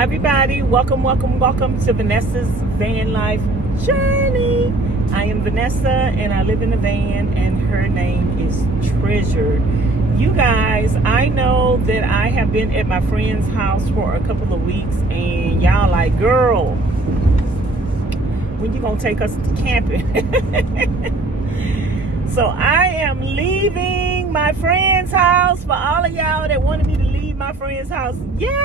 Hi everybody, welcome to Vanessa's van life journey. I am Vanessa and I live in a van and her name is Treasure. You guys, I know that I have been at my friend's house for a couple of weeks and y'all like, girl, when you gonna take us camping? So I am leaving my friend's house. For all of y'all that wanted me to leave my friend's house, yay!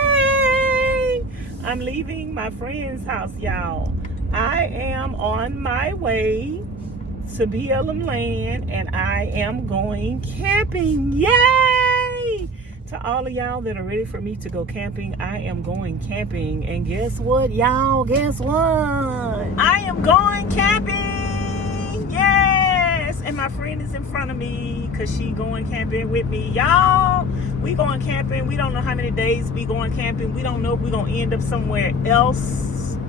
I'm leaving my friend's house, y'all. I am on my way to BLM Land and I am going camping. Yay! To all of y'all that are ready for me to go camping, I am going camping. And guess what, y'all? Guess what? I am going camping! Yes! And my friend is in front of me because she going camping with me. Y'all, we going camping. We don't know how many days we going camping. We don't know if we're going to end up somewhere else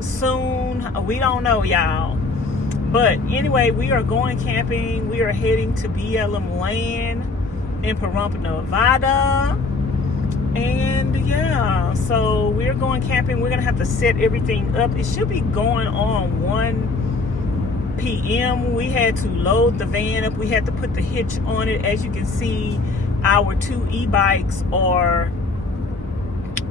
soon. We don't know, y'all. But anyway, we are going camping. We are heading to BLM Land in Pahrump, Nevada. And yeah, so we're going camping. We're going to have to set everything up. It should be going on 1 p.m. We had to load the van up. We had to put the hitch on it. As you can see, our 2 e-bikes are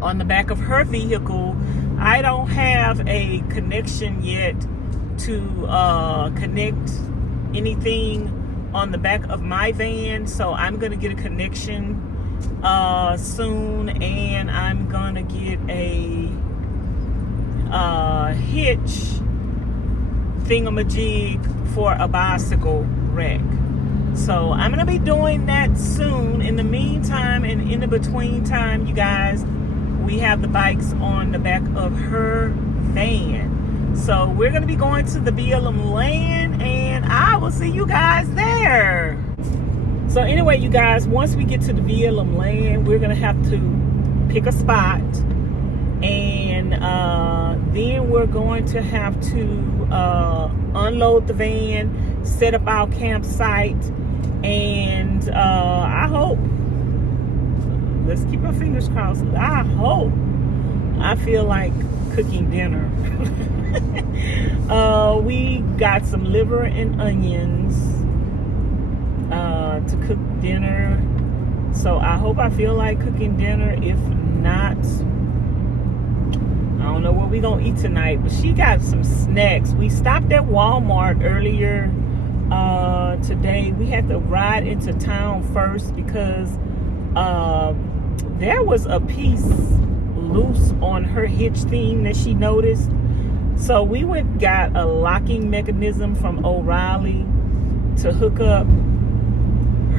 on the back of her vehicle. I don't have a connection yet to connect anything on the back of my van, so I'm gonna get a connection soon, and I'm gonna get a hitch thingamajig for a bicycle rack. So I'm gonna be doing that soon. In the meantime and in the between time, you guys, we have the bikes on the back of her van. So we're gonna be going to the BLM Land and I will see you guys there. So anyway, you guys, once we get to the BLM Land, we're gonna have to pick a spot, and then we're going to have to unload the van, set up our campsite, and I hope, let's keep our fingers crossed, I feel like cooking dinner. We got some liver and onions to cook dinner, so I hope I feel like cooking dinner. If not, I don't know what we're gonna eat tonight, but she got some snacks. We stopped at Walmart earlier today. We had to ride into town first because there was a piece loose on her hitch thing that she noticed. So we went got a locking mechanism from O'Reilly to hook up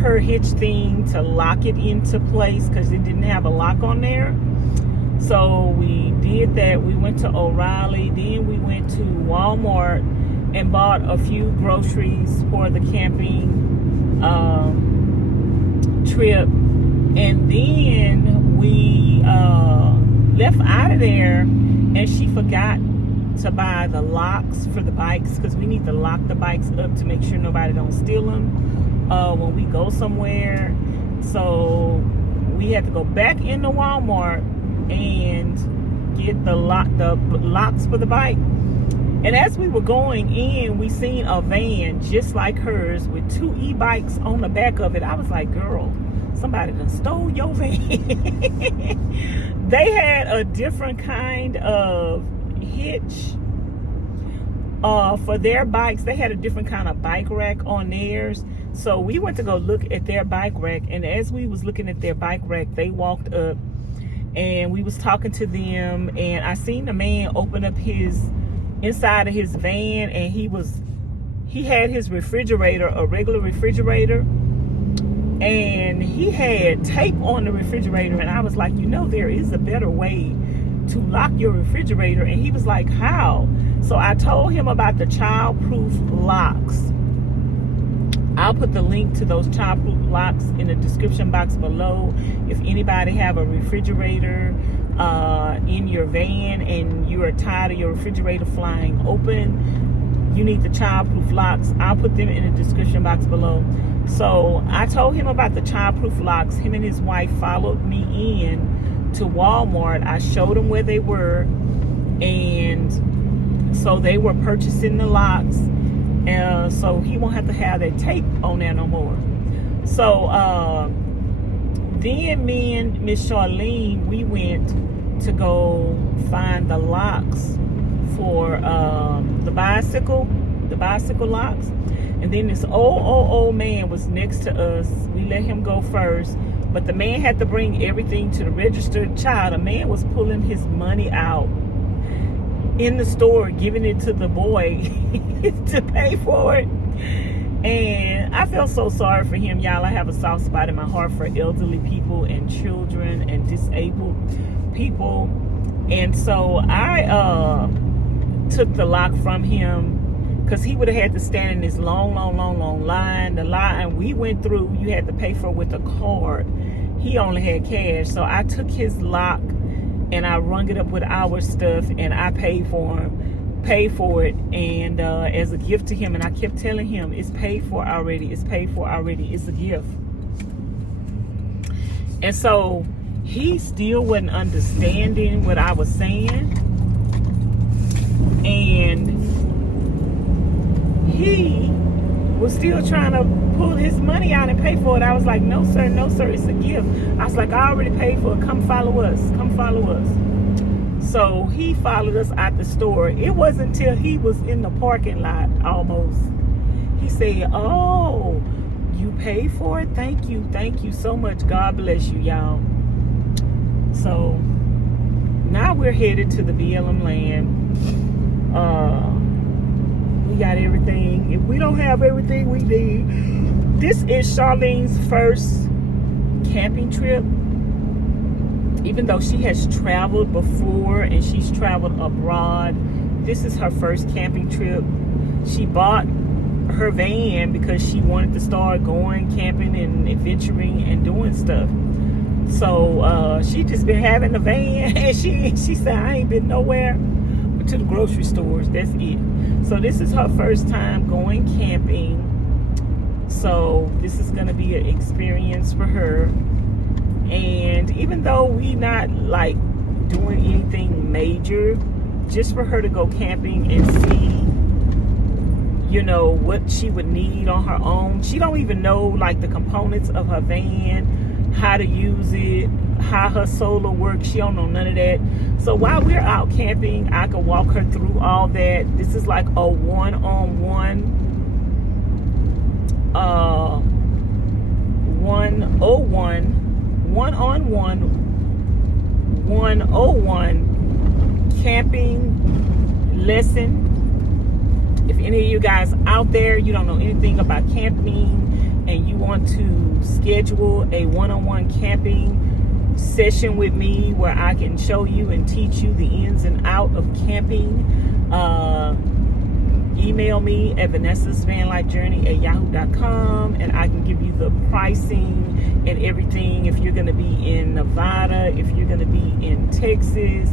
her hitch thing to lock it into place because it didn't have a lock on there. So we did that. We went to O'Reilly, then we went to Walmart and bought a few groceries for the camping trip. And then we left out of there, and she forgot to buy the locks for the bikes because we need to lock the bikes up to make sure nobody don't steal them when we go somewhere. So we had to go back into Walmart and get the locks for the bike. And as we were going in, we seen a van just like hers with 2 e-bikes on the back of it. I was like, girl, somebody done stole your van. They had a different kind of hitch for their bikes. They had a different kind of bike rack on theirs. So we went to go look at their bike rack, and as we was looking at their bike rack, they walked up and we was talking to them, and I seen the man open up his inside of his van, and he had his refrigerator, a regular refrigerator, and he had tape on the refrigerator. And I was like, you know, there is a better way to lock your refrigerator. And he was like, how? So I told him about the child-proof locks. I'll put the link to those child-proof locks in the description box below. If anybody have a refrigerator in your van and you are tired of your refrigerator flying open, you need the child-proof locks. I'll put them in the description box below. So I told him about the childproof locks. Him and his wife followed me in to Walmart. I showed them where they were, and so they were purchasing the locks, so he won't have to have that tape on there no more. So then me and Miss Charlene, we went to go find the locks for the bicycle locks. And then this old man was next to us. We let him go first, but the man had to bring everything to the registered child. The man was pulling his money out in the store, giving it to the boy to pay for it. And I felt so sorry for him, y'all. I have a soft spot in my heart for elderly people and children and disabled people. And so I took the lock from him, because he would have had to stand in this long line. The line we went through, you had to pay for with a card. He only had cash. So I took his lock and I rung it up with our stuff, and I paid for it, and as a gift to him. And I kept telling him, it's paid for already, it's paid for already, it's a gift. And so he still wasn't understanding what I was saying, and he was still trying to pull his money out and pay for it. I was like, no sir, it's a gift. I was like, I already paid for it. Come follow us. So he followed us out the store. It wasn't until he was in the parking lot almost. He said, oh, you paid for it? Thank you so much. God bless you, y'all. So now we're headed to the BLM Land. We got everything. If we don't have everything we need, this is Charlene's first camping trip. Even though she has traveled before and she's traveled abroad, this is her first camping trip. She bought her van because she wanted to start going camping and adventuring and doing stuff. So she just been having a van, and she said, I ain't been nowhere but to the grocery stores. That's it. So this is her first time going camping. So this is going to be an experience for her. And even though we not like doing anything major, just for her to go camping and see, you know, what she would need on her own. She don't even know like the components of her van, how to use it, how her solar works. She don't know none of that. So while we're out camping, I can walk her through all that. This is like a one-on-one 101 camping lesson. If any of you guys out there, you don't know anything about camping and you want to schedule a one-on-one camping session with me where I can show you and teach you the ins and out of camping, email me at vanessasvanlifejourney@yahoo.com, and I can give you the pricing and everything. If you're going to be in Nevada, if you're going to be in Texas,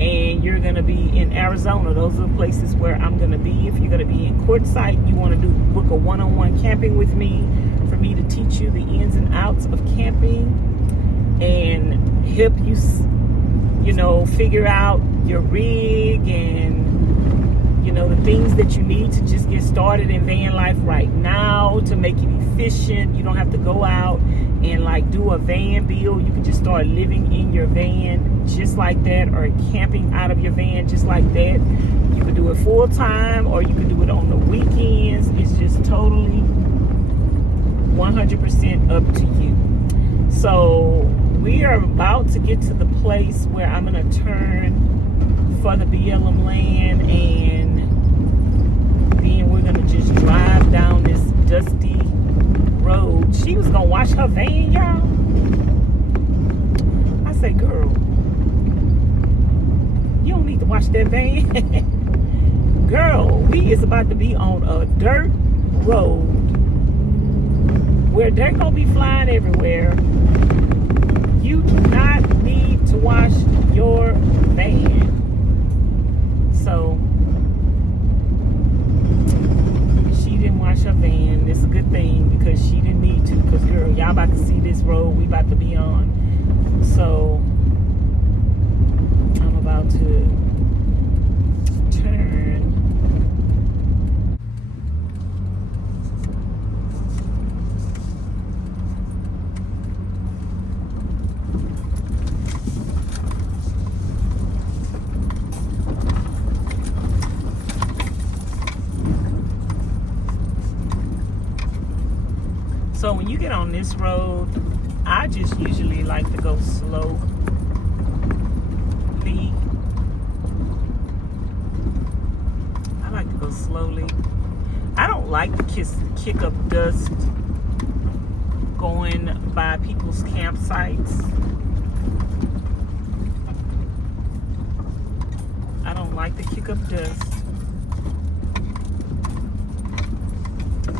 and you're going to be in Arizona, those are the places where I'm going to be. If you're going to be in Quartzsite, you want to book a one-on-one camping with me for me to teach you the ins and outs of camping and help you, you know, figure out your rig and, you know, the things that you need to just get started in van life right now to make it efficient. You don't have to go out and like do a van build. You can just start living in your van just like that, or camping out of your van just like that. You can do it full time, or you can do it on the weekends. It's just totally 100% up to you. So we are about to get to the place where I'm going to turn for the BLM Land, and then we're going to just drive down this dusty road. She was going to wash her van, y'all. I say, girl, you don't need to wash that van. Girl, we is about to be on a dirt road where dirt gonna be flying everywhere. You do not need to wash your van. So she didn't wash her van. It's a good thing, because she get on this road, I just usually like to go slowly. I like to go slowly. I don't like to kick up dust going by people's campsites. I don't like to kick up dust.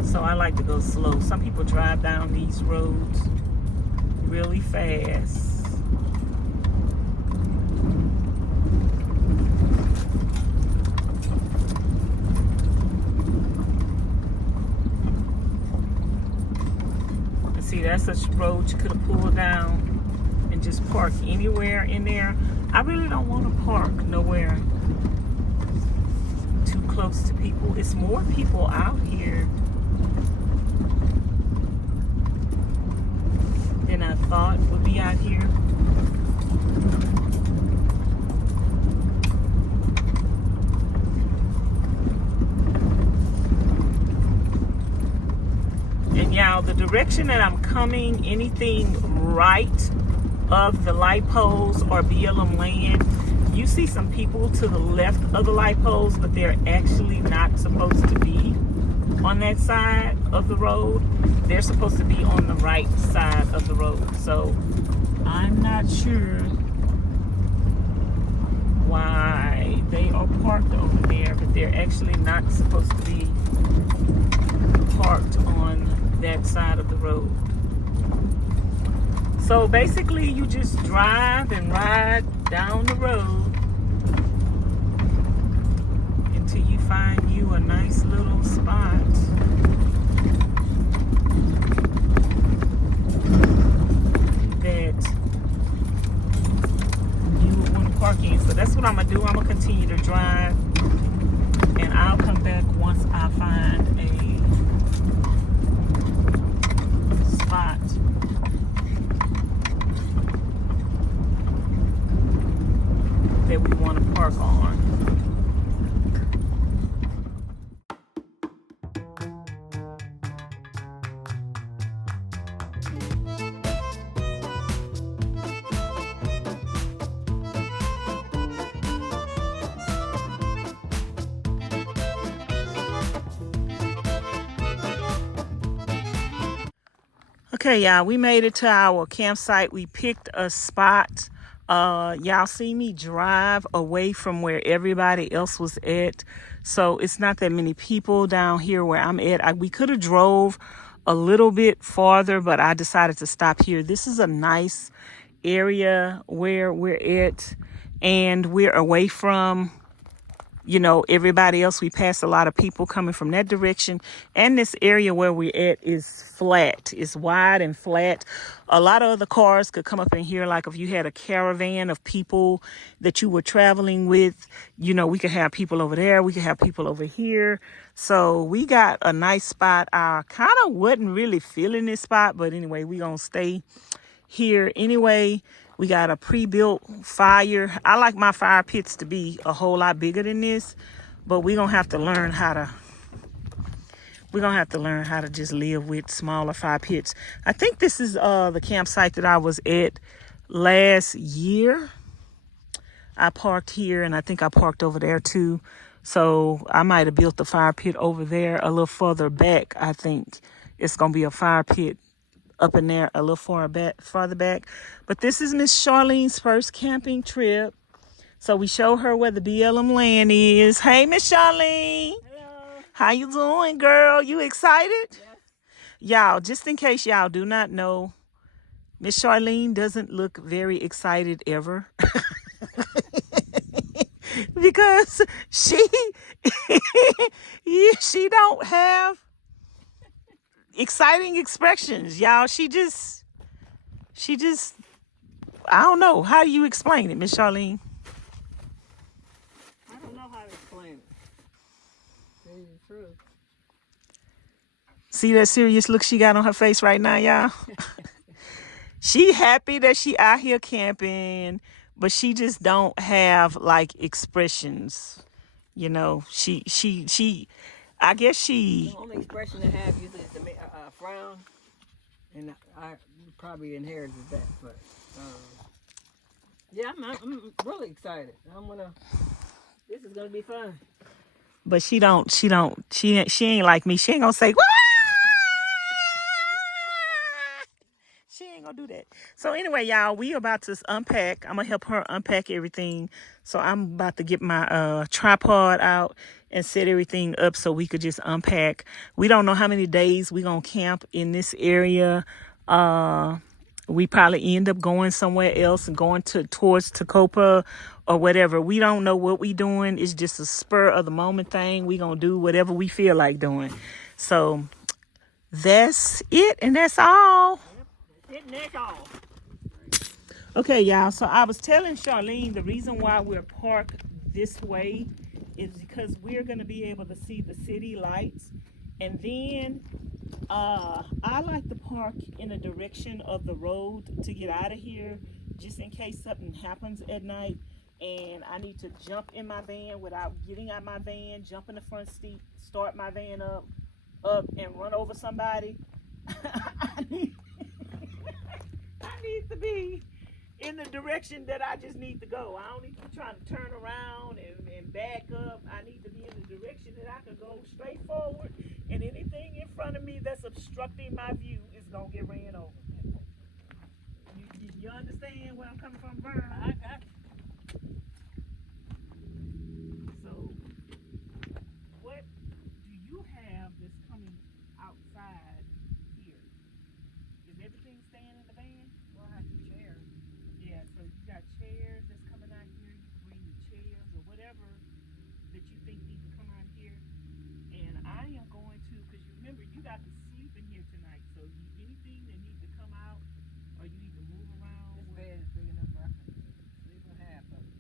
So I like to go slow. Some people drive down these roads really fast. See, that's a road you could have pulled down and just park anywhere in there. I really don't want to park nowhere too close to people. It's more people out here than I thought would be out here. And y'all, the direction that I'm coming, anything right of the light poles or BLM Land, you see some people to the left of the light poles, but they're actually not supposed to be on that side of the road. They're supposed to be on the right side of the road. So I'm not sure why they are parked over there, but they're actually not supposed to be parked on that side of the road. So basically you just drive and ride down the road until you find you a nice little spot that you would want to park in. So that's what I'm gonna do. I'm gonna continue to drive and I'll come back once I find a spot that we want to park on. Okay, y'all, we made it to our campsite. We picked a spot. Y'all see me drive away from where everybody else was at. So it's not that many people down here where I'm at. We could have drove a little bit farther, but I decided to stop here. This is a nice area where we're at, and we're away from, you know, everybody else. We passed a lot of people coming from that direction, and this area where we're at is flat. It's wide and flat. A lot of other cars could come up in here. Like if you had a caravan of people that you were traveling with, you know, we could have people over there, we could have people over here. So we got a nice spot. I kind of wasn't really feeling this spot, but anyway, we gonna stay here anyway. We got a pre-built fire. I like my fire pits to be a whole lot bigger than this, but we're gonna have to learn how to just live with smaller fire pits. I think this is the campsite that I was at last year. I parked here, and I think I parked over there too. So I might have built the fire pit over there a little further back. I think it's gonna be a fire pit up in there a little farther back. But this is Miss Charlene's first camping trip. So we show her where the BLM Land is. Hey, Miss Charlene. Hello. How you doing, girl? You excited? Yes. Y'all, just in case y'all do not know, Miss Charlene doesn't look very excited ever. Because she don't have exciting expressions, y'all. She just I don't know. How do you explain it, Miss Charlene? I don't know how to explain it. Tell you the truth. See that serious look she got on her face right now, y'all? She happy that she out here camping, but she just don't have like expressions. You know, I guess The only expression I have usually is a frown. and I probably inherited that, but yeah, I'm really excited. This is gonna be fun. But she ain't like me. She ain't gonna say, "Wah!" She ain't gonna do that. So anyway, y'all, we about to unpack. I'm gonna help her unpack everything. So I'm about to get my tripod out and set everything up so we could just unpack. We don't know how many days we gonna camp in this area. We probably end up going somewhere else and going towards Tacopa or whatever. We don't know what we doing. It's just a spur of the moment thing. We gonna do whatever we feel like doing. So that's it, and that's all. That's all. Okay, y'all. So I was telling Charlene the reason why we're parked this way is because we're gonna be able to see the city lights, and then I like to park in a direction of the road to get out of here, just in case something happens at night and I need to jump in my van without getting out my van, jump in the front seat, start my van up and run over somebody. I need to be in the direction that I just need to go. I don't need to be trying to turn around and back up. I need to be in the direction that I can go straight forward, and anything in front of me that's obstructing my view is gonna get ran over. You understand where I'm coming from, Vern? I got you. So, what do you have that's coming outside here? Is everything staying in the van? We'll have some chairs. Yeah, so you got chairs that's coming out here. You can bring your chairs or whatever that you think need to come out here. And I am going to, because you remember, you got to sleep in here tonight. So anything that needs to come out or you need to move around. This bed is big enough where I can sleep in half of it.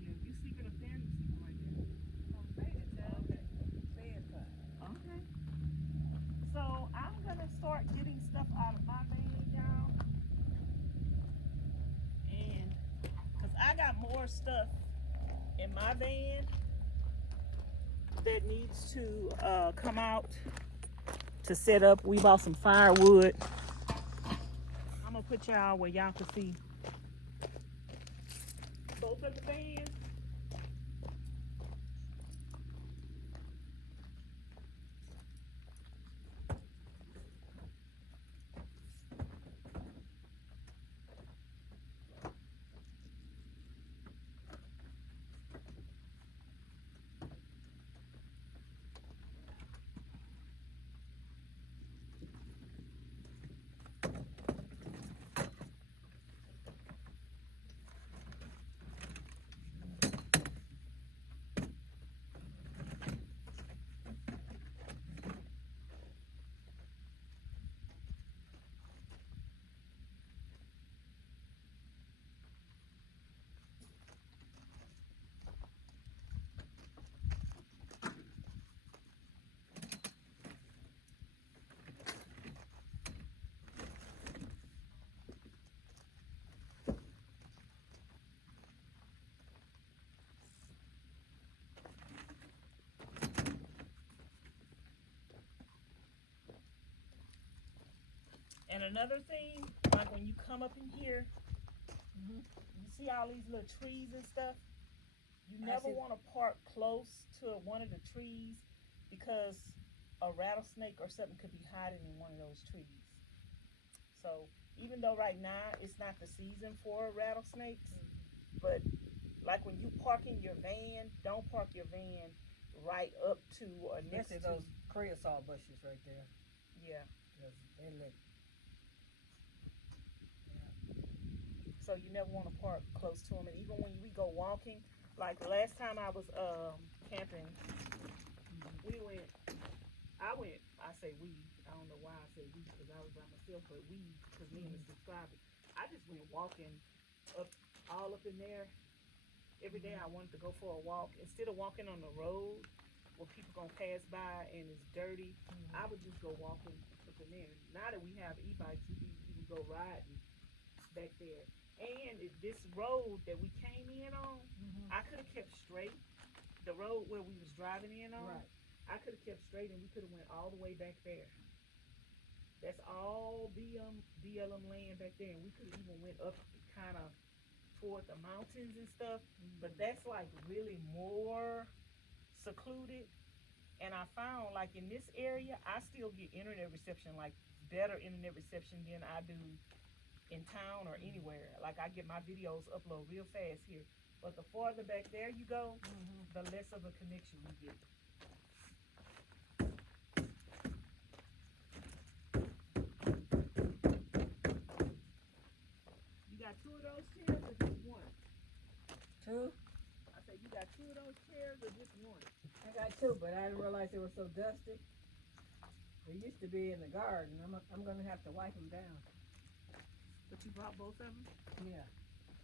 Yeah, you sleeping up there and you sleeping right there. On the bed, Okay. bed cut. Okay. So I'm going to start getting stuff out of my van, y'all. And because I got more stuff in my van that needs to come out to set up. We bought some firewood. I'm gonna put y'all where y'all can see both of the vans. And another thing, like when you come up in here, you see all these little trees and stuff. You never want to park close to one of the trees because a rattlesnake or something could be hiding in one of those trees. So even though right now it's not the season for rattlesnakes, but like when you park in your van, don't park your van right up to or next to those creosote bushes right there. Yeah. They look. So you never want to park close to them. And even when we go walking, like the last time I was camping, I say we, I don't know why I say we because I was by myself, but we, because me and the subscribers, I just went walking all up in there. Every day I wanted to go for a walk. Instead of walking on the road where people gonna pass by and it's dirty, I would just go walking up in there. Now that we have e-bikes, we can go riding back there. And this road that we came in on, I could have kept straight. The road where we was driving in on, I could have kept straight and we could have went all the way back there. That's all BLM land back there, and we could even went up kind of toward the mountains and stuff. But that's like really more secluded. And I found like in this area, I still get internet reception, like better internet reception than I do in town or anywhere. Like I get my videos upload real fast here. But the farther back there you go, the less of a connection you get. You got two of those chairs or just one? Two? I said you got two of those chairs or just one? I got two, but I didn't realize they were so dusty. They used to be in the garden. I'm gonna have to wipe them down. But you bought both of them? Yeah.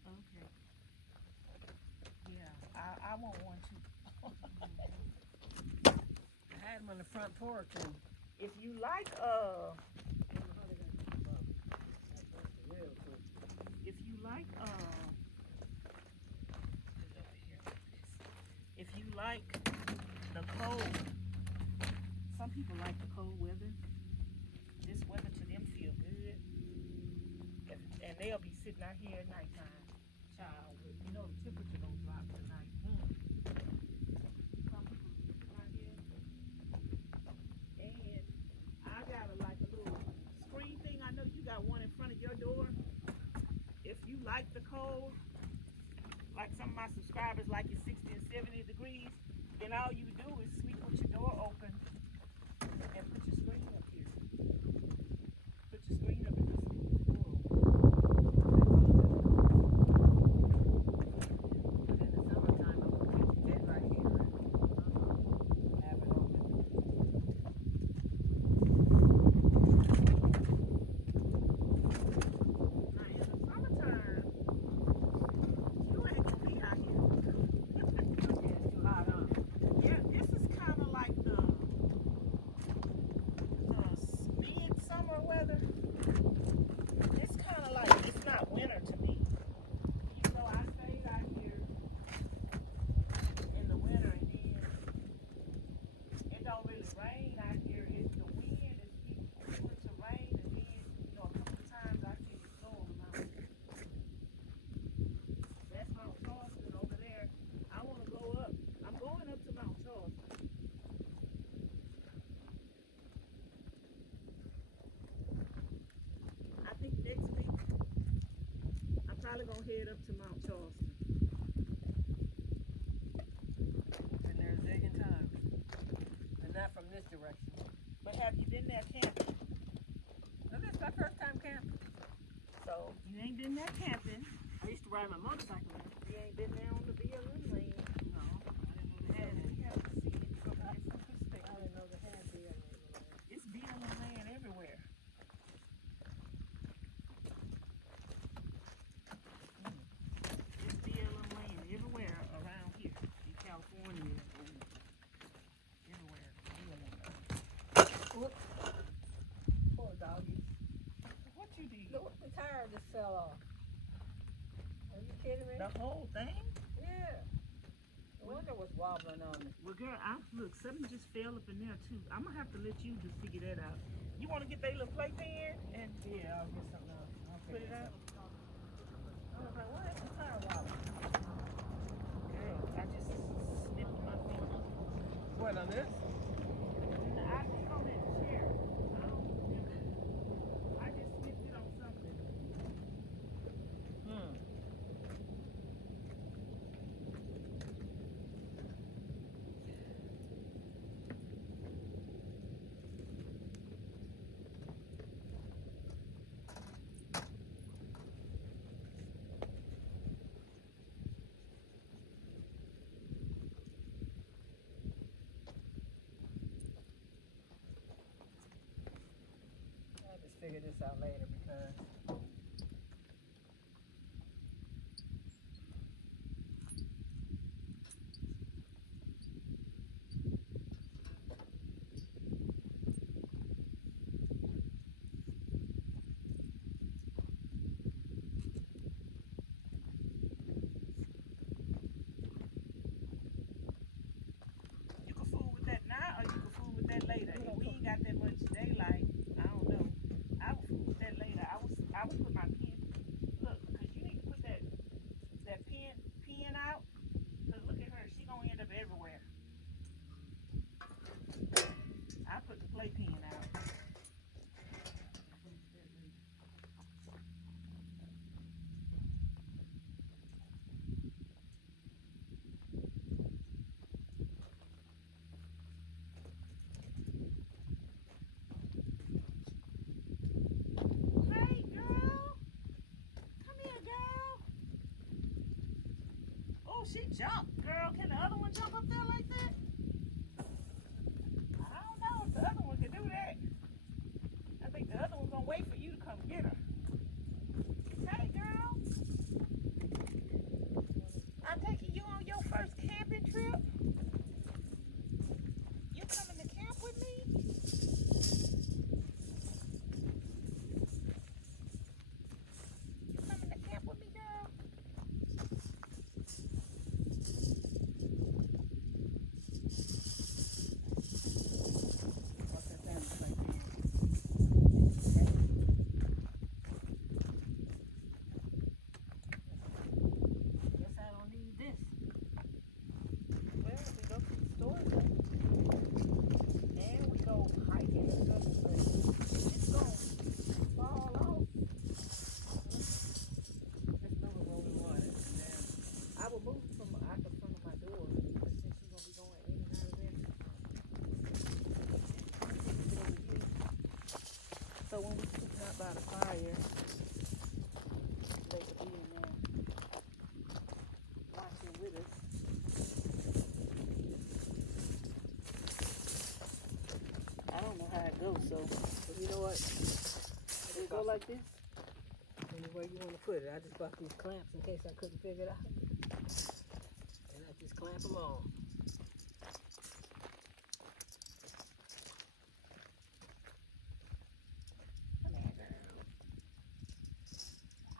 Okay. Yeah, I want one too. I had them on the front porch, and If you like if you like if you like the cold, some people like the cold weather. This weather to them feel good. And they'll be sitting out here at nighttime, child, but you know the temperature gonna drop tonight. Some people sitting out here. And I got like a little screen thing. I know you got one in front of your door. If you like the cold, like some of my subscribers like it 60 and 70 degrees, then all you do is sleep with your door open and put your screen up here. Put your screen up and just sleep with your door open. but in the summertime, I'm gonna put the bed right here and have it open. Now in the summertime, you ain't gonna be out here. Yeah, it's too hot, huh? Yeah, this is kind of like the mid-summer weather. It's kind of like, it's not winter to me. Even though I stayed out here in the winter, and then it don't really rain out here. It's the wind is equal to rain, and then, you know, a couple of times I see it snow on the mountain. That's Mount Charleston over there. I want to go up. I'm going up to Mount Charleston. I think next week I'm probably gonna head up to Mount Charleston. And there's zigging time. And not from this direction. But have you been there camping? No, this is my first time camping. So you ain't been there camping. I used to ride my motorcycle there. You ain't been there on the BLM land. No, I didn't know they had And it. we have to see it from a different I perspective. didn't know they had BLM land. It's BLM land everywhere. It's BLM land everywhere around here in California. Everywhere. BLM land. Whoop. Poor doggies. What you did? Look, the tire just fell off. Are you kidding me? The whole thing? Yeah. No wonder it was wobbling on me. Well, girl, look, something just fell up in there too. I'm gonna have to let you just figure that out. You want to get that little playpen and Yeah, I'll get something else. I'll put figure it out? I was like, why is the tire wobbling? Girl, I just snipped my finger. What, on this? I think on that chair. I don't remember. I just snipped it on something. I'll just figure this out later because You can fool with that now or you can fool with that later. If we ain't got that much daylight, I don't know. playpen out. Hey, girl. Come here, girl. Oh, she jumped, girl. Can the other one jump up there like that? I don't know if the other one can do that. I think the other one's gonna wait for you to come get her. Hey, girl. I'm taking you on your first camping trip. You coming to camp with me? You coming to camp with me, girl? What's that sound like? Guess I don't need this. Well, we go to the store then. And we go hiking and stuff, but it's gonna fall off. Just move it where we want it. And then I will move it from out the front of my door. Since she's gonna be going in and out of there. So when we sitting out by the fire, they could be in there watching with us. I don't know how it goes, so but you know what? If it go like this, anywhere you want to put it. I just bought these clamps in case I couldn't figure it out. And I just clamp them on. Come here, girl.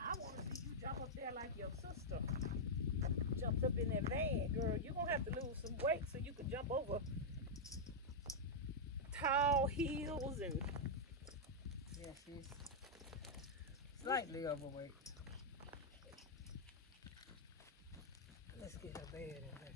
I want to see you jump up there like your sister jumped up in that van, girl. You're going to have to lose some weight so you can jump over tall hills and... Yeah, she's slightly overweight. Let's get her bed in there.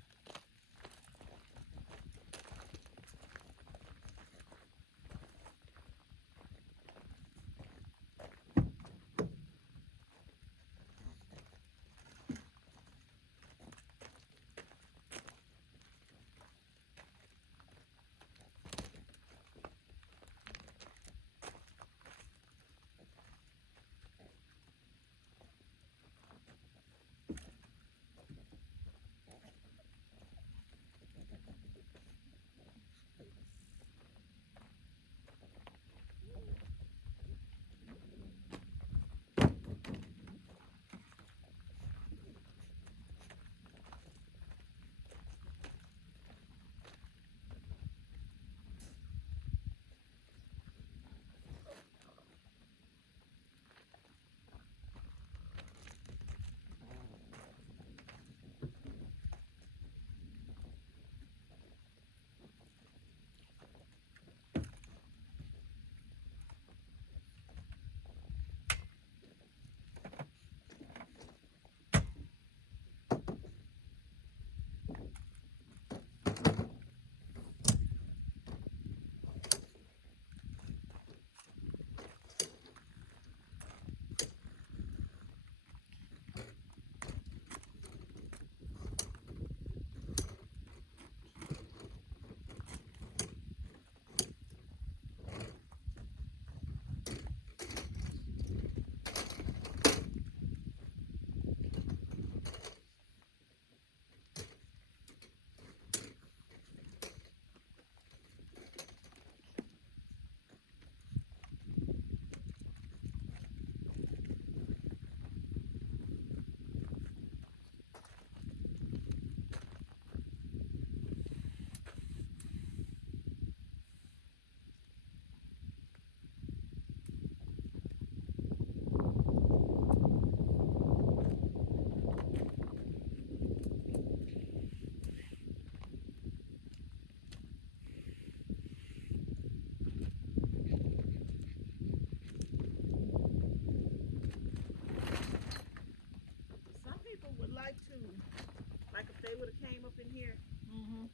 they would have came up in here, Mm-hmm.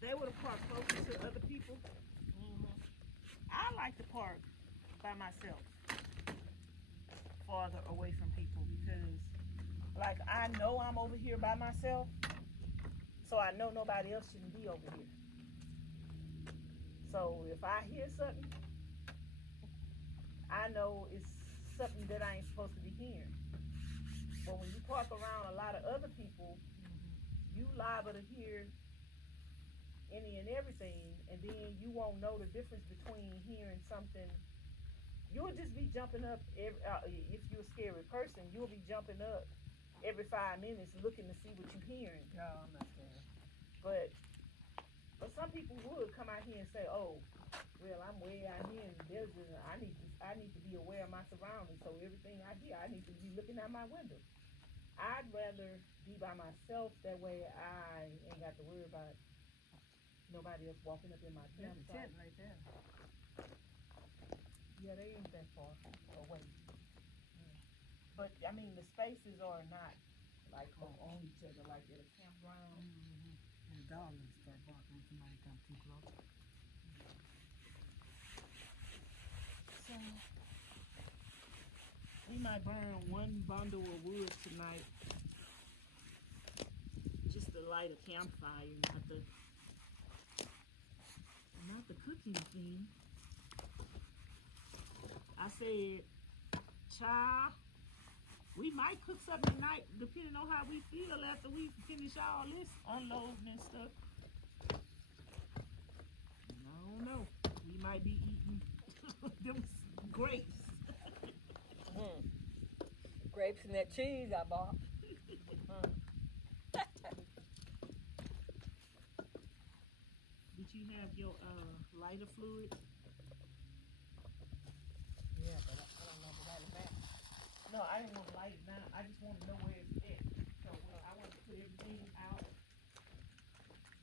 they would have parked closer to other people. Mm-hmm. I like to park by myself, farther away from people, because like I know I'm over here by myself, so I know nobody else shouldn't be over here. So if I hear something, I know it's something that I ain't supposed to be hearing. But when you park around a lot of other people, you liable to hear any and everything, and then you won't know the difference between hearing something. You'll just be jumping up if you're a scary person, you'll be jumping up every 5 minutes looking to see what you're hearing. No, I'm not scared. But some people would come out here and say, "Oh, well, I'm way out here, and I need to be aware of my surroundings. So everything I hear, I need to be looking out my window." I'd rather be by myself. That way, I ain't got to worry about nobody else walking up in my There's a campsite. tent right there. Yeah, they ain't that far away. But I mean, the spaces are not like on each other like at a campground. And the dog will start barking when somebody comes too close. So we might burn one bundle of wood tonight, just to light a campfire, not the cooking thing. I said, child, we might cook something tonight, depending on how we feel after we finish all this unloading and stuff. I don't know. We might be eating them grapes. Grapes and that cheese I bought. Did you have your lighter fluid? Yeah, but I don't know if I got it back. No, I didn't want to light it now. I just want to know where it's at. So I want to put everything out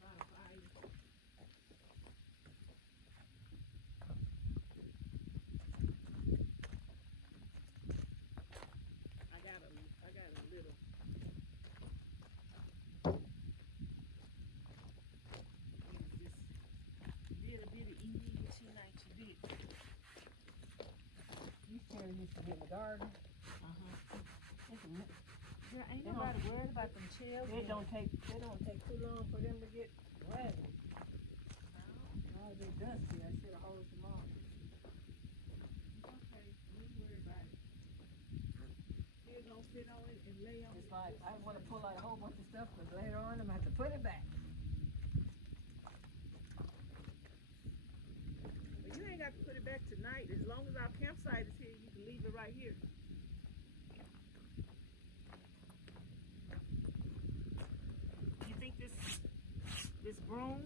by the fire. I got a little. This little bit of eating tonight you did. These cherries used to be in the garden. Yeah, ain't nobody worried about them chairs. They don't take too long for them to get ready. No, they dusty. I should have hosed them off. Okay, don't worry about it. They're gonna sit on it and lay on it. It's like I want to pull out a whole bunch of stuff, but later on I'm gonna have to put it back. But you ain't got to put it back tonight. As long as our campsite is here, you can leave it right here. You think this broom?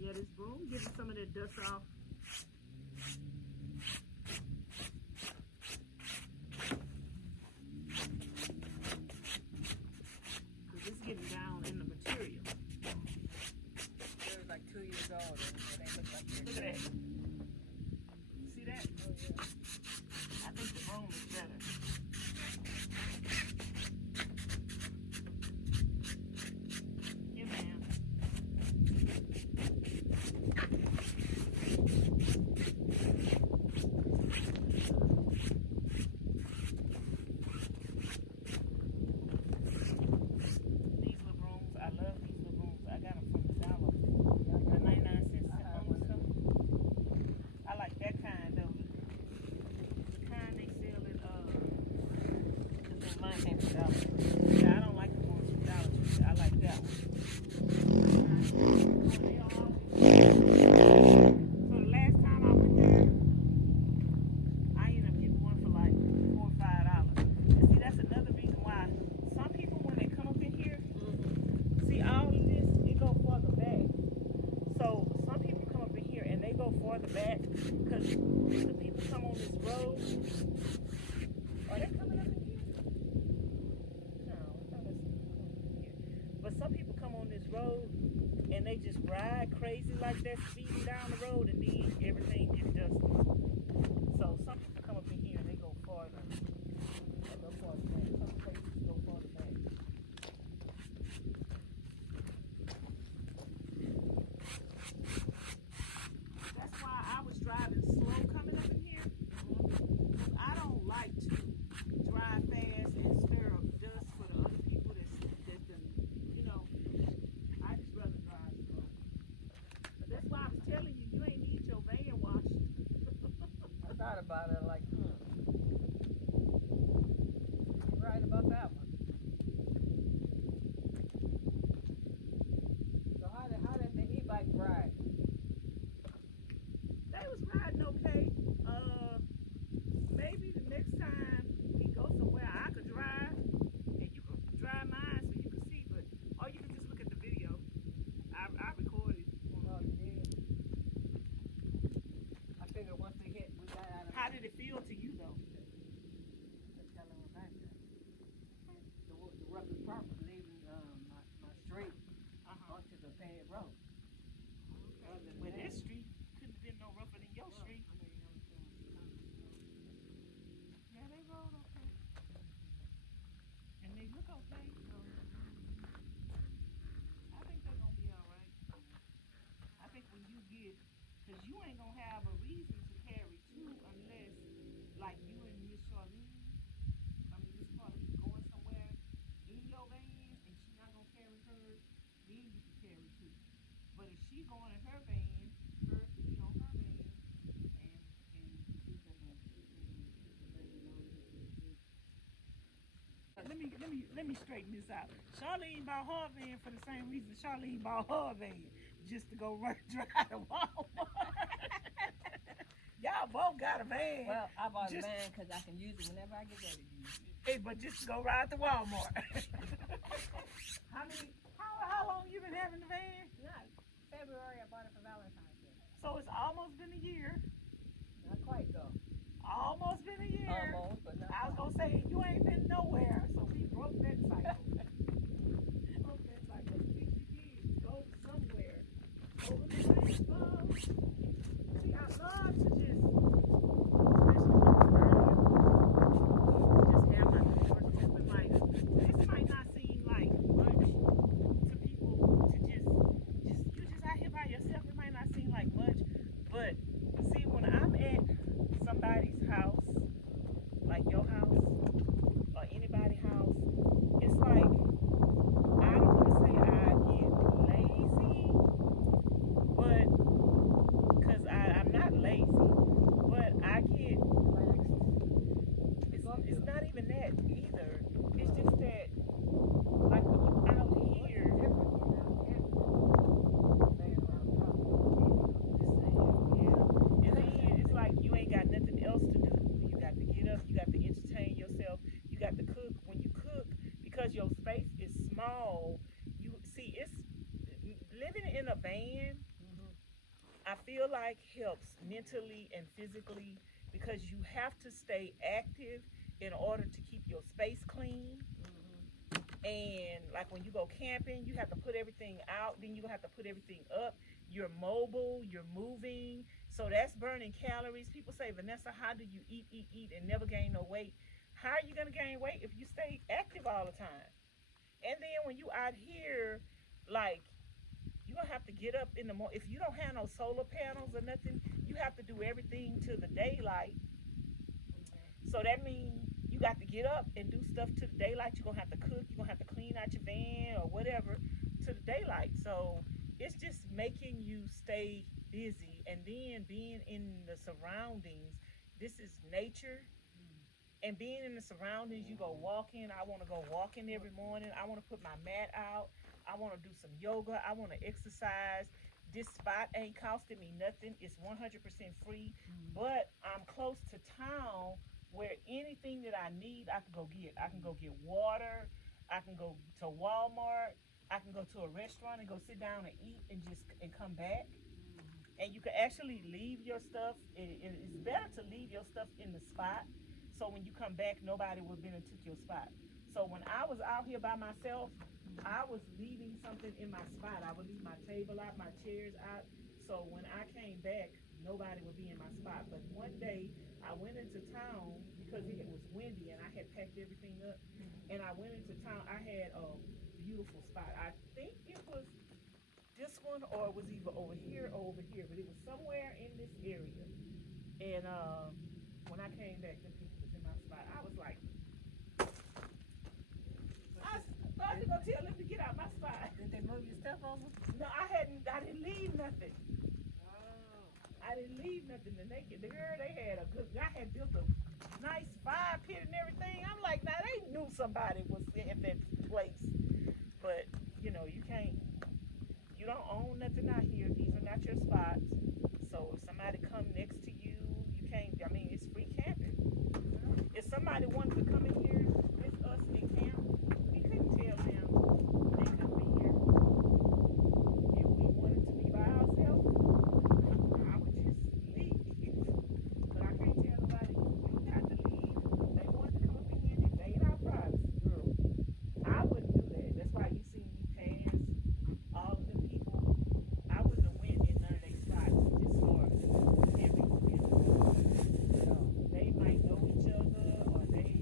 Yeah, this broom getting some of that dust off. Cause it's getting down in the material. They were like 2 years old and they look like they're Look at that. See that? Oh yeah. I think the broom is better. Yeah, man. These little brooms, I love these little brooms. I got them from the dollar. The 99 cents on stuff. I like that kind of the kind they sell at Mine came from Dollar. yeah, I don't like the ones from Dollar Tree. I like that one. So the last time I went there, I ended up getting one for like $4 or $5. And see, that's another reason why some people, when they come up in here, see all of this, it go farther back. So some people come up in here and they go farther back because the people come on this road. Are they coming up in here? No, I thought I seen them coming up in here. But some people come on this road and they just ride crazy like that, speeding down the road, and then everything gets dusty. So some people come up in here and they go farther. They go farther back. Some places go farther back. look okay. I think they're gonna be all right. I think when you get, cause you ain't gonna have a reason to carry two unless, like you and Miss Charlene, I mean Miss Carly going somewhere in your van and she not gonna carry hers, then you can carry two. But if she going in her van, hers can be on her van, and let me straighten this out. Charlene bought her van for the same reason Charlene bought her van, just to go drive to Walmart. Y'all both got a van. Well, I bought a van because I can use it whenever I get ready to use it. Hey, but just to go ride to Walmart. How long you been having the van? Not February. I bought it for Valentine's Day. So it's almost been a year. Not quite though. Almost been a year. Almost, but not I was quite. gonna say you ain't been nowhere, so we broke that cycle. Broke that cycle. Fix your kids. Go somewhere. Over the rainbow. See, I love to just have my doorstep reminder. This might not seem like much to people to just you just out here by yourself. It might not seem like much, but see, when I'm at somebody's house, like your house or anybody's house, it's like I don't want to say I get lazy, but because I'm not lazy, but I get it's not even that either. It's just that like when you out here. You ain't got nothing else to do. You got to get up, you got to entertain yourself, you got to cook. When you cook, because your space is small, you see it's living in a van, I feel like helps mentally and physically because you have to stay active in order to keep your space clean. And like when you go camping, you have to put everything out, then you have to put everything up. You're mobile, you're moving, so that's burning calories. People say, Vanessa, how do you eat and never gain no weight? How are you gonna gain weight if you stay active all the time? And then when you out here, like you're gonna have to get up in the morning. If you don't have no solar panels or nothing, you have to do everything to the daylight. So that means you got to get up and do stuff to the daylight. You're gonna have to cook, you're gonna have to clean out your van or whatever to the daylight. So it's just making you stay busy, and then being in the surroundings. This is nature, and being in the surroundings, you go walking. I want to go walking every morning. I want to put my mat out. I want to do some yoga. I want to exercise. This spot ain't costing me nothing. It's 100% free, but I'm close to town where anything that I need, I can go get. I can go get water. I can go to Walmart. I can go to a restaurant and go sit down and eat and come back. And you can actually leave your stuff. It's better to leave your stuff in the spot, so when you come back, nobody would have been and took your spot. So when I was out here by myself, I was leaving something in my spot. I would leave my table out, my chairs out. So when I came back, nobody would be in my spot. But one day I went into town because it was windy and I had packed everything up. And I went into town. I had a beautiful spot. I think it was this one, or it was either over here or over here, but it was somewhere in this area. And when I came back, the people was in my spot. I was like, I was gonna tell them to get out my spot. Did they move your stuff over? No, I didn't leave nothing. Oh. I didn't leave nothing. The girl, they had a good, I had built a nice fire pit and everything. I'm like, now they knew somebody was at that place. But, you know, you don't own nothing out here. These are not your spots. So if somebody come next to you, you can't, I mean, it's free camping. If somebody wanted to come in here with us and camp, we couldn't tell them they couldn't be here. If we wanted to be by ourselves, I would just leave. But I can't tell nobody, you got to leave. They wanted to come up in here and invade our privacy, girl. I wouldn't do that. That's why you see me pass all of the people. I wouldn't have went in none of their spots just for camping. They might know each other, or they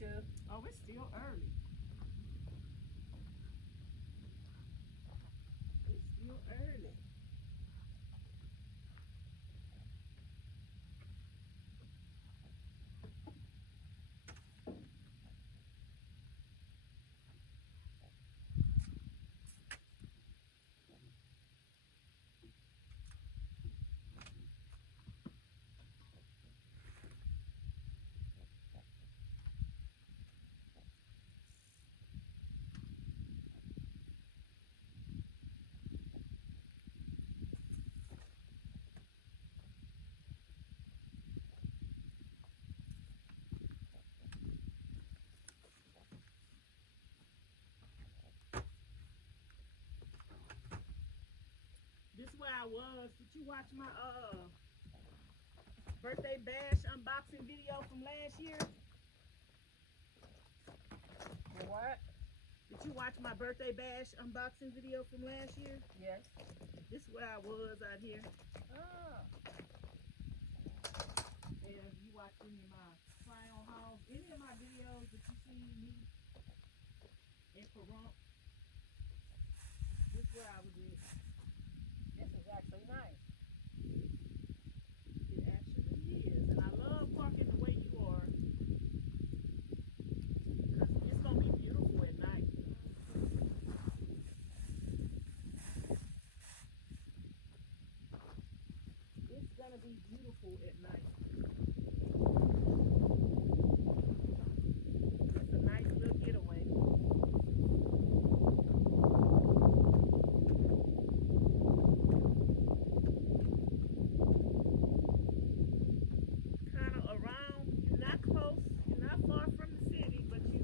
too. Oh, it's still early. It's still early. This is where I was. Did you watch my birthday bash unboxing video from last year? What? Did you watch my birthday bash unboxing video from last year? Yes. This is where I was out here. Oh. And you watch any of my try on hauls, any of my videos that you see me in Pahrump. This is where I was at. This is actually nice. It actually is. And I love parking the way you are. Because it's going to be beautiful at night. It's going to be beautiful at night. It's a nice little getaway. Kind of around. You're not close. You're not far from the city, but you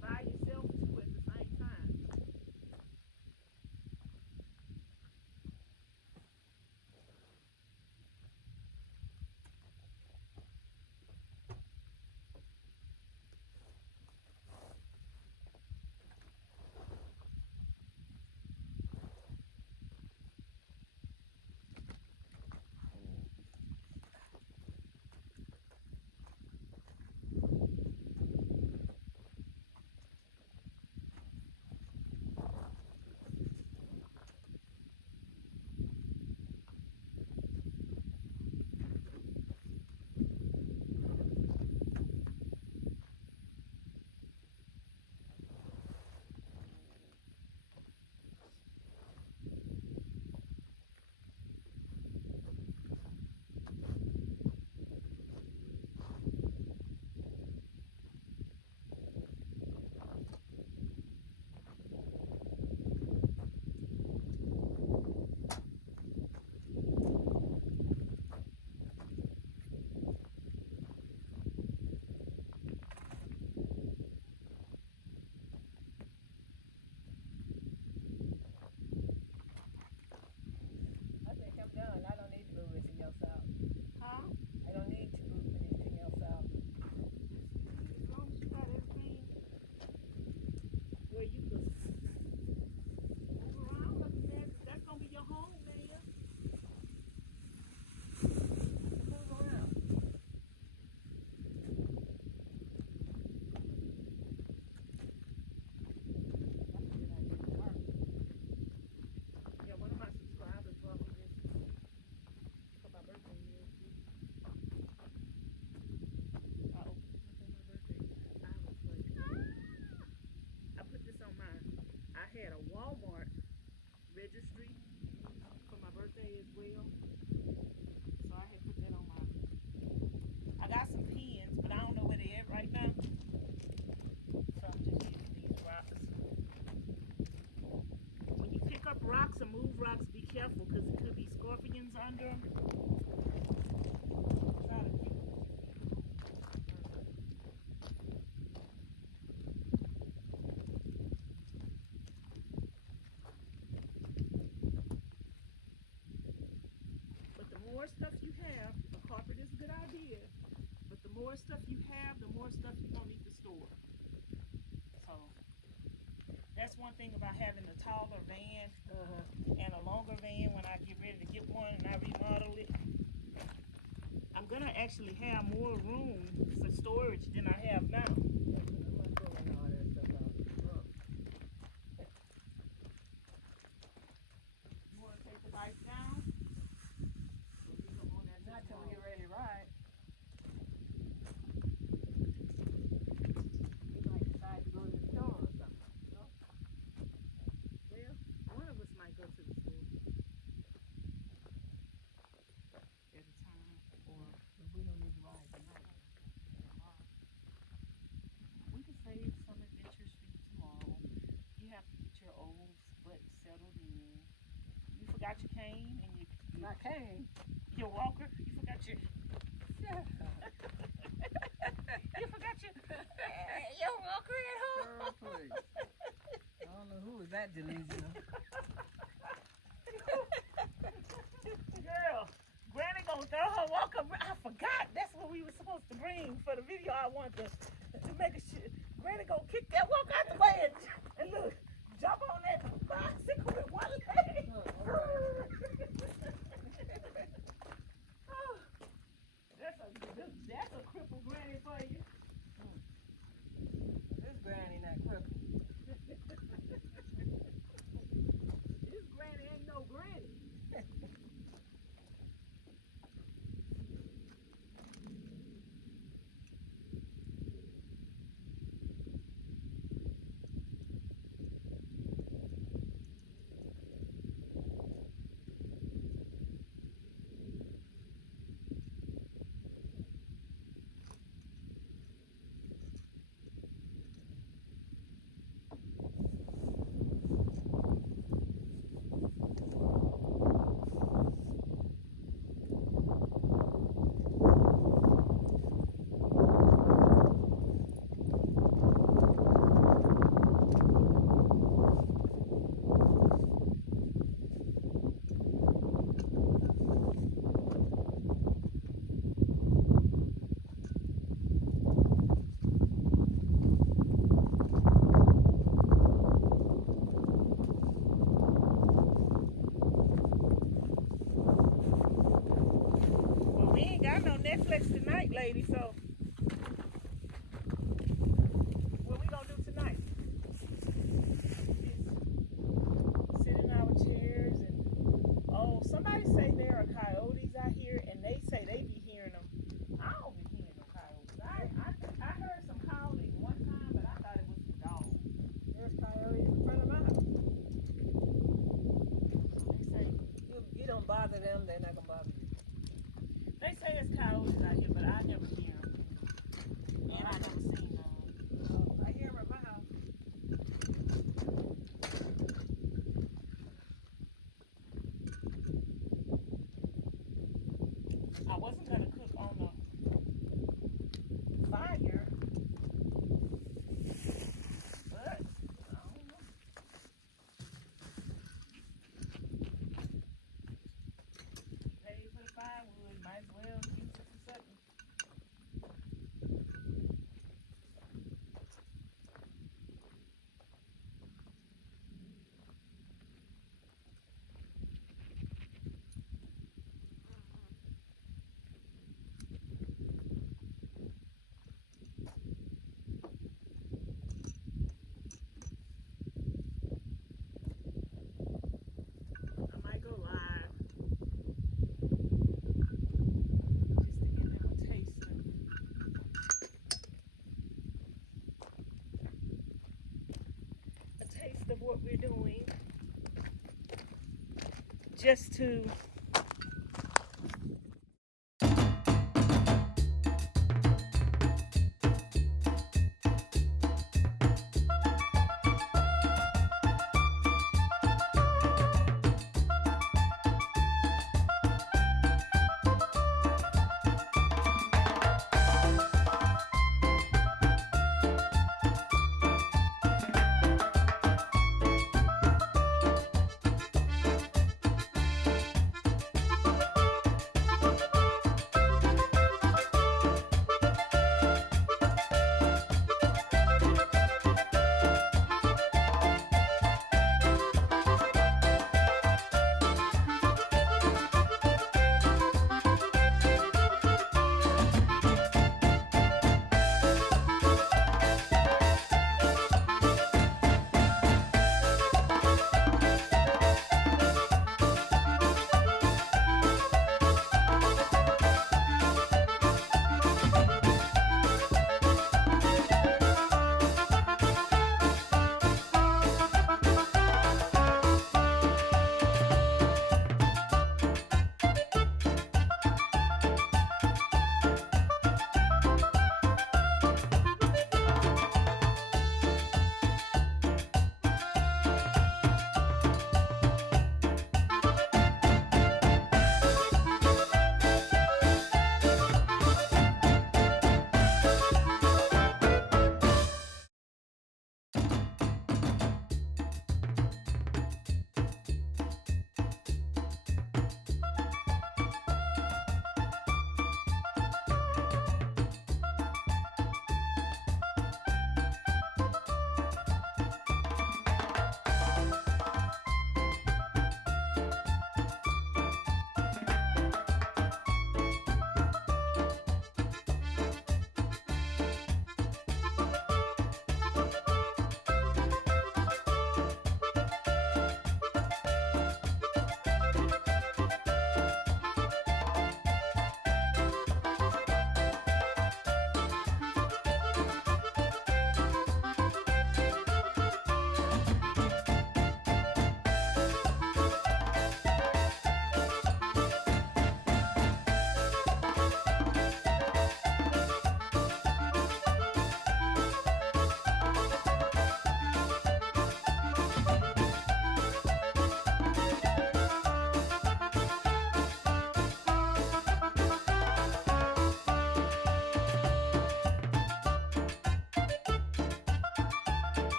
by yourself too at the same time. I think I'm done. I don't need to move anything else out. Huh? I don't need to move anything else out. As long as you got everything where you could move around like that, that's gonna be your home, man. Move around. That's a good idea. Mark. Yeah, one of my subscribers brought me this for my birthday. I opened it for my birthday. I was like, I put this on I had a Walmart registry for my birthday as well. So I had put that on I got some pens, but I don't know where they're at right now. So I'm just using these rocks. When you pick up rocks or move rocks, be careful because it could be scorpions under them. Try to pick But the more stuff you have, a carpet is a good idea. But the more stuff you have, the more stuff you're gonna need to store. So that's one thing about having a taller van and a longer van when I get ready to get one and I remodel it. I'm gonna gonna actually have more room for storage than I have now. I'm not pulling all that stuff out. You wanna take the bike down? Or you don't want that Not till tomorrow? we get ready to ride. We might decide to go to the store or something. No? Well, one of us might go to the store at a time, or But we don't need to ride tonight. we can save some adventures for you tomorrow. You have to get your old butt settled in. You forgot your cane and My cane. your walker. You forgot your Yeah. you forgot your walker at home. Girl, please. I don't know who was that delusional. Girl, Granny gonna throw her walker. I forgot. That's what we were supposed to bring for the video. I wanted to make a shit. Granny gonna kick that walker out the way and look, jump on that bicycle with one leg. Oh, that's a crippled Granny for you. This granny not crippled. This Granny ain't no Granny. Well, we ain't got no Netflix tonight, lady, so what we gonna do tonight? Just sit in our chairs and somebody say there are coyotes out here and they say they be hearing them. I don't be hearing no coyotes. I heard some howling one time, but I thought it was some dogs. There's coyotes in front of my house. They say You don't bother them, they're not gonna bother you. They say it's coyotes out here, but I never hear them. And I never seen them. I hear them at my house. I wasn't gonna cook on the fire, but I don't know. Paid for the firewood, might as well use it for something. I might go live just to give them a taste of what we're doing. Just to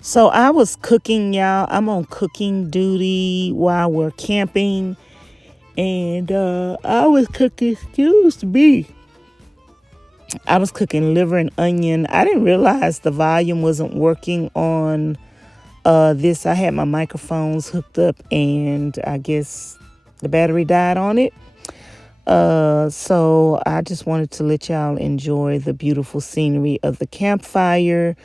So I was cooking, y'all. I'm on cooking duty while we're camping. And I was cooking, excuse me. I was cooking liver and onion. I didn't realize the volume wasn't working on this. I had my microphones hooked up and I guess the battery died on it. So I just wanted to let y'all enjoy the beautiful scenery of the campfire.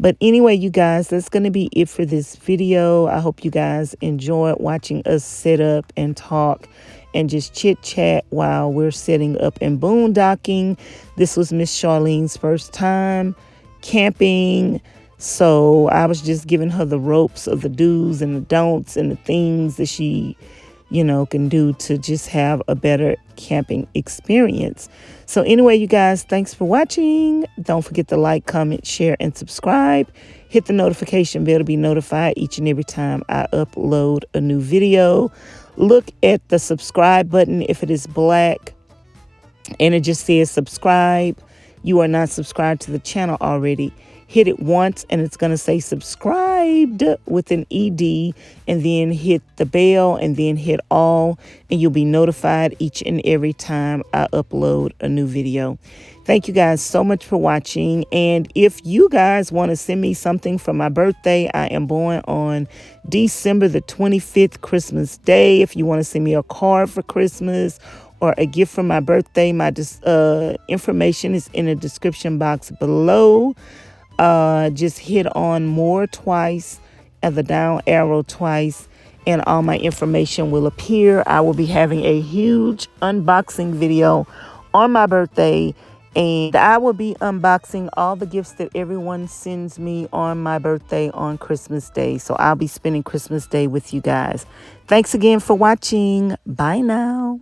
But anyway, you guys, that's going to be it for this video. I hope you guys enjoyed watching us set up and talk and just chit chat while we're setting up and boondocking. This was Miss Charlene's first time camping. So I was just giving her the ropes of the do's and the don'ts and the things that she, can do to just have a better camping experience. So anyway, you guys, thanks for watching. Don't forget to like, comment, share, and subscribe. Hit the notification bell to be notified each and every time I upload a new video. Look at the subscribe button. If it is black and it just says subscribe, you are not subscribed to the channel already. Hit it once and it's going to say subscribed with an ED, and then hit the bell and then hit all, and you'll be notified each and every time I upload a new video. Thank you guys so much for watching. And if you guys want to send me something for my birthday, I am born on December the 25th, Christmas Day. If you want to send me a card for Christmas or a gift for my birthday, my information is in the description box below. Just hit on more twice and the down arrow twice, and all my information will appear. I will be having a huge unboxing video on my birthday, and I will be unboxing all the gifts that everyone sends me on my birthday on Christmas Day. So I'll be spending Christmas Day with you guys. Thanks again for watching. Bye now.